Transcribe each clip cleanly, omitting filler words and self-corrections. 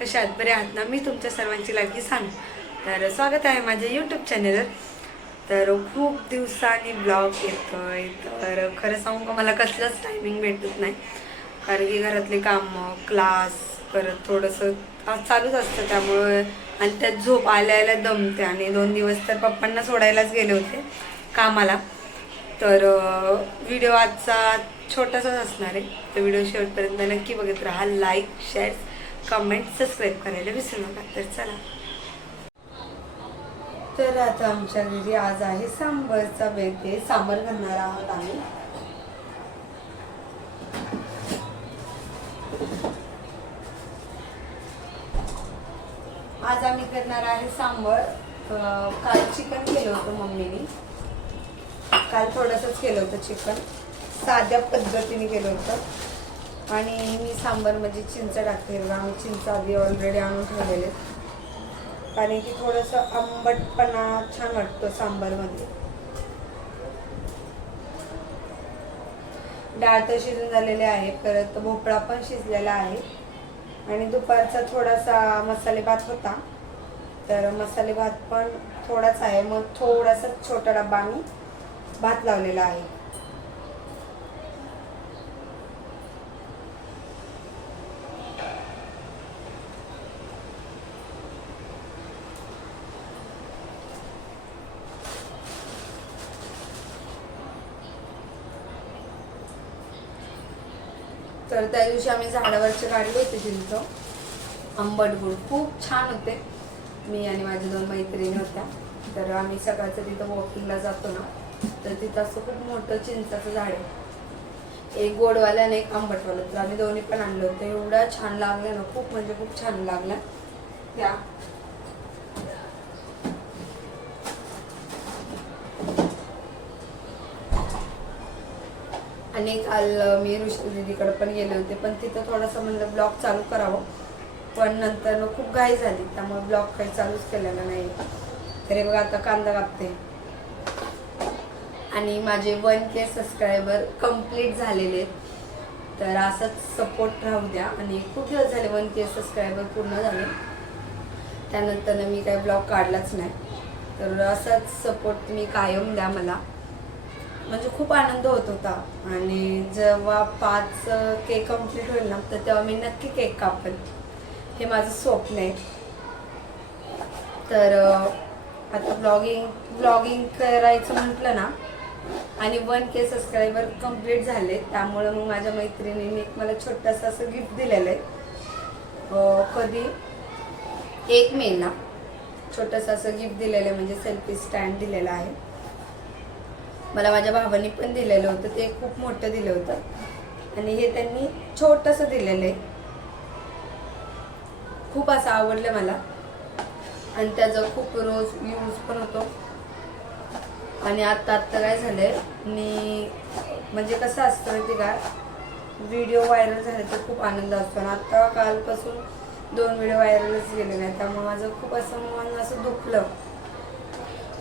कशा आहात? बरे आहात ना? मी तुमच्या सर्वांची लाडकी सांग. तर स्वागत आहे माझ्या यूट्यूब चॅनलवर. तर खूप दिवसांनी ब्लॉग येतोय. तर खरं सांगू का, मला कसलंच टायमिंग भेटत नाही, कारण की घरातले कामं, क्लास, परत थोडंसं चालूच असतं. त्यामुळं आणि त्यात झोप आल्या दमते. आणि 2 दिवस तर पप्पांना सोडायलाच गेले होते कामाला. तर व्हिडिओ आजचा छोटासाच असणार आहे. तर व्हिडिओ शेवटपर्यंत नक्की बघत राहा. लाईक, शेअर, कमेंट, सबस्क्राईब करायला विसरू नका. तर चला. तर आता आमच्या घरी आज आहे सांबरचा बेत. सांबर करणार आहोत आम्ही. आज आम्ही करणार आहे सांबर. काल चिकन केलं होतं मम्मीने. काल थोडंसंच केलं होतं चिकन, साध्या पद्धतीने केलं होतं. आणि मी सांबारमध्ये चिंच टाकते. आम्ही चिंच आधी ऑलरेडी आणून ठेवलेले, कारण की थोडंसं आंबटपणा छान वाटतो सांबारमध्ये. डाळ तर शिजून झालेले आहे, परत भोपळा पण शिजलेला आहे. आणि दुपारचा थोडासा मसाले भात होता, तर मसाले भात पण थोडाच आहे. मग थोडासा छोटा डब्बा मी भात लावलेला आहे. तर त्या दिवशी आम्ही झाडावरचे काढले होते चिंच, आंबट गुळ खूप छान होते. मी आणि माझ्या 2 मैत्रिणी होत्या. तर आम्ही सकाळचं तिथं वॉकिंगला जातो ना, तर तिथं असं खूप मोठं चिंचाचं झाड आहे, एक गोडवाला आणि एक आंबटवाला. तर आम्ही दोन्ही पण आणलं होतं. एवढा छान लागलं ना, खूप म्हणजे खूप छान लागला त्या. आणि काल मी ऋषी दीदीकडे पण गेले होते, पण तिथं थोडंसं म्हणलं ब्लॉग चालू करावं, पण नंतर खूप घाई झाली, त्यामुळे ब्लॉग काही चालूच केलेला नाही. तरी बघा आता कांदा कापते. आणि माझे 1K सबस्क्रायबर कंप्लीट झालेले आहेत. तर असंच सपोर्ट राहू द्या. आणि खूप दिवस झाले 1K सबस्क्रायबर पूर्ण झाले, त्यानंतर मी काही ब्लॉग काढलाच नाही. तर असाच सपोर्ट तुम्ही कायम द्या मला, म्हणजे खूप आनंद होत होता. आणि जेव्हा 5K कंप्लीट होईल ना, तर तेव्हा मी नक्की केक कापेल, हे माझं स्वप्न आहे. तर आता ब्लॉगिंग करायचं म्हटलं ना, आणि 1K सबस्क्रायबर कंप्लीट झाले, त्यामुळं मग माझ्या मैत्रिणींनी मला छोटंसं असं गिफ्ट दिलेलं आहे. कधी 1 मेला छोटंसं असं गिफ्ट दिलेलं आहे, म्हणजे सेल्फी स्टँड दिलेला आहे. मला माझ्या भावानी पण दिलेलं होतं, ते खूप मोठं दिलं होतं. आणि हे त्यांनी छोटंसं दिलेलं आहे. खूप असं आवडलं मला, आणि त्याचा खूप रोज यूज पण होतो. आणि आत्ता काय झालंय, मी म्हणजे कसं असतं माहिती का, व्हिडिओ व्हायरल झाले तर खूप आनंद असतो. आणि आत्ता कालपासून 2 व्हिडिओ व्हायरलच गेले नाही, त्यामुळे माझं खूप असं मन असं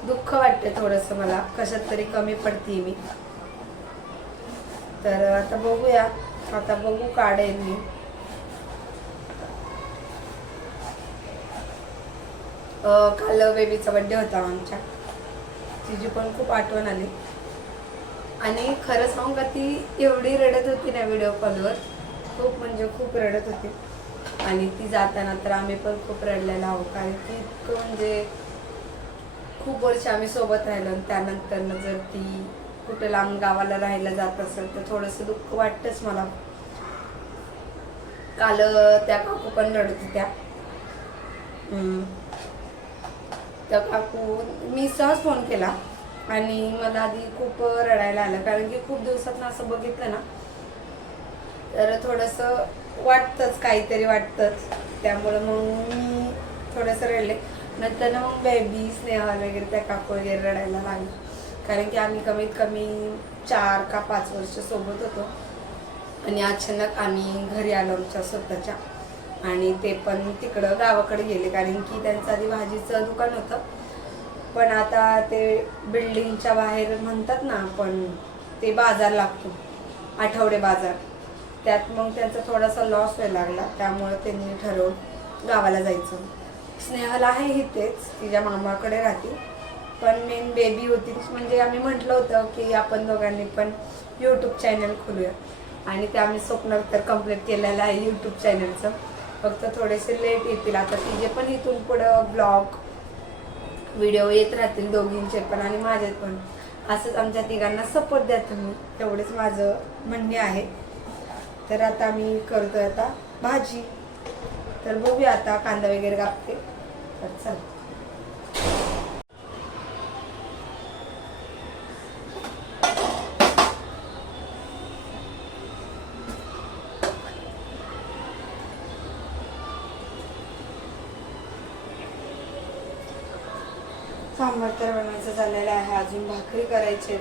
दुःख वाटते थोडंसं. मला कशात तरी कमी पडते मी. तर आता बघूया, काढेल मी. काल बेबीचा बड्डे होता आमच्या, तिची पण खूप आठवण आली. आणि खरं सांगू का, ती एवढी रडत होती ना व्हिडिओ कॉलवर, खूप म्हणजे खूप रडत होती. आणि ती जाताना तर आम्ही पण खूप रडलेलो आहोत, कारण की इतकं म्हणजे खूप वर्ष आम्ही सोबत राहिलो. आणि त्यानंतर जर ती कुठे लांब गावाला राहायला जात असेल तर थोडंसं दुःख वाटतंच मला. काल त्या काकू पण रडत होत्या. त्या काकू, मी सहज फोन केला आणि मला आधी खूप रडायला आलं, कारण की खूप दिवसात असं बघितलं ना, तर थोडंसं वाटतंच, काहीतरी वाटतंच. त्यामुळं मग मी थोडंसं रडले. नंतर मग बेबी, स्नेहा वगैरे, त्या काकू वगैरे रडायला लागले, कारण की आम्ही कमीत कमी 4 का 5 वर्ष सोबत होतो. आणि अचानक आम्ही घरी आलो आमच्या स्वतःच्या, आणि ते पण तिकडं गावाकडे गेले, कारण की त्यांचं आधी भाजीचं दुकान होतं. पण आता ते बिल्डिंगच्या बाहेर म्हणतात ना आपण, ते बाजार लागतो, आठवडे बाजार, त्यात मग त्यांचा थोडासा लॉस व्हायला लागला. त्यामुळे त्यांनी ठरवलं गावाला जायचं. स्नेहल आहे इथेच, तिच्या मामाकडे राहते, पण मेन बेबी होती. म्हणजे आम्ही म्हटलं होतं की आपण दोघांनी पण यूट्यूब चॅनल खोलूया, आणि ते आम्ही स्वप्न तर कम्प्लीट केलेलं आहे यूट्यूब चॅनलचं. फक्त थोडेसे लेट येतील आता, तिचे पण इथून पुढं ब्लॉग व्हिडिओ येत राहतील दोघींचे पण आणि माझे पण. असंच आमच्या तिघांना सपोर्ट द्या तुम्ही, तेवढेच माझं म्हणणे आहे. तर आता मी करतोय आता भाजी, तर बघूया आता कांदा वगैरे कापते. तर चल, सांबार तर बनवायचं झालेलं आहे, अजून भाकरी करायचे.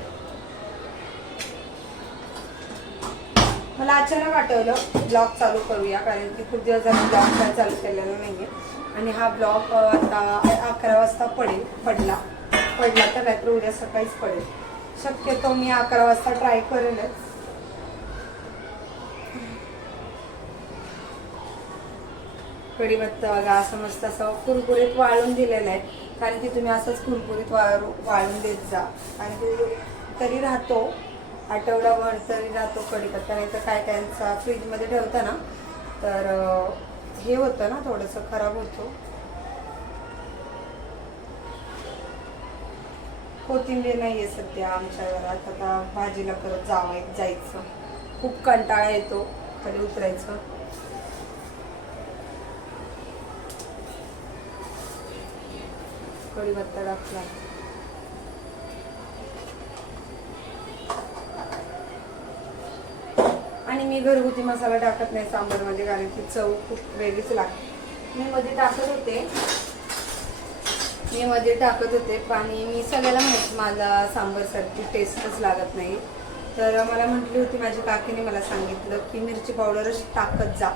मला अचानक आठवलं ब्लॉग चालू करूया, कारण की खूप दिवस झाले ब्लॉग काय चालू केलेला नाही आहे. आणि हा ब्लॉग आता 11 वाजता पडला तर रात्री उद्या सकाळीच पडेल. शक्यतो मी 11 वाजता ट्राय करेलच. कढीपत्ता बघा असं मस्त असं कुरकुरीत वाळून दिलेलं आहे, कारण की तुम्ही असंच कुरकुरीत वाळून देत जा, आणि ते तरी राहतो आठवडाभर तरी राहतो कढीपत्ता. नाही तर काय त्यांचा फ्रीजमध्ये ठेवता ना तर हे होतं ना, थोडंसं खराब होतो. कोथिंबीर नाही आहे सध्या आमच्या घरात, आता भाजीला परत जायचं. खूप कंटाळा येतो तरी उतरायचं. कढीपत्ता टाकला. आणि मी घरगुती मसाला टाकत नाही सांबारमध्ये, कारण की चव खूप वेगळीच लागते. मी मध्ये टाकत होते आणि मी सगळ्याला माहिती माझा सांबारसाठी टेस्टच लागत नाही. तर मला म्हटली होती माझी काकीने, मला सांगितलं की मिरची पावडरच टाकत जा,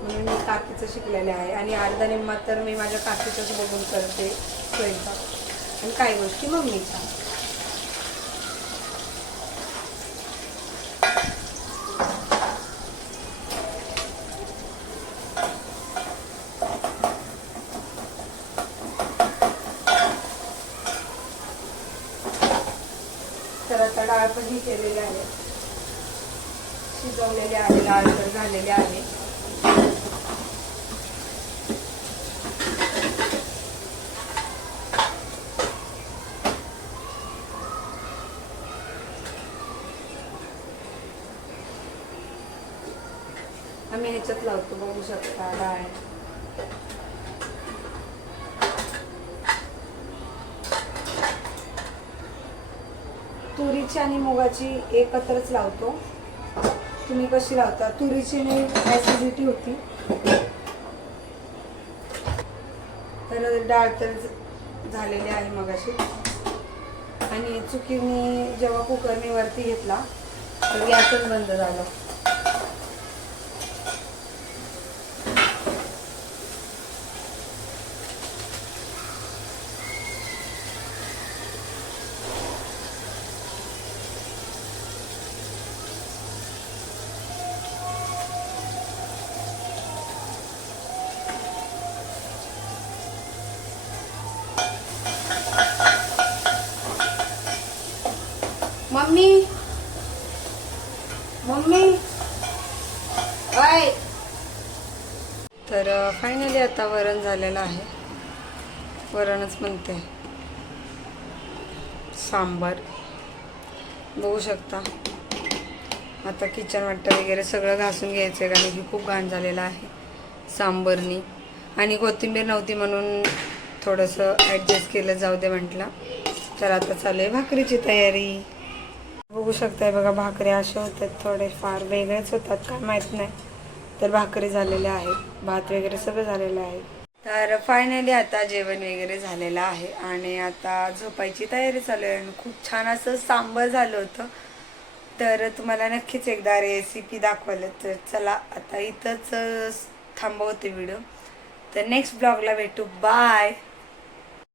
म्हणून मी काकीचं शिकलेले आहे. आणि अर्धा निम्मा तर मी माझ्या काकीचंच बघून करते स्वयंपाक, आणि काही गोष्टी मम्मीच्या. तर आता डाळ पण ही केलेली आहे, शिजवलेले आहे, डाळ तर झालेले आहे. आम्ही ह्याच्यात लावतो, बघू शकता डाळ. तुरीची आणि मुगाची एकत्रच लावतो. तुम्ही कशी लावता? तुरीची ॲसिडिटी होती, तर डाळ तर झालेली आहे मगाशी. आणि चुकीने जेव्हा कुकरने वरती घेतला तर गॅसच बंद झाला. मम्मी काय? तर फायनली आता वरण झालेलं आहे, वरणच म्हणते, सांबार बघू शकता. आता किचन वाटतं वगैरे सगळं घासून घ्यायचं आहे, कारण की खूप घाण झालेलं आहे सांबरनी. आणि कोथिंबीर नव्हती म्हणून थोडंसं ॲडजस्ट केलं, जाऊ दे म्हटलं. तर आता चालू आहे भाकरीची तयारी. बघू शकताय बघा, भाकरी अशा होतात, थोडे फार वेगळेच होतात काय माहीत नाही. तर भाकरी झालेल्या आहेत, भात वगैरे सगळं झालेलं आहे. तर फायनली आता जेवण वगैरे झालेलं आहे आणि आता झोपायची तयारी चालू आहे. आणि खूप छान असं सांबार झालं होतं, तर तुम्हाला नक्कीच एकदा रेसिपी दाखवलं. तर चला आता इथंच थांबवते व्हिडिओ, तर नेक्स्ट ब्लॉगला भेटू. बाय.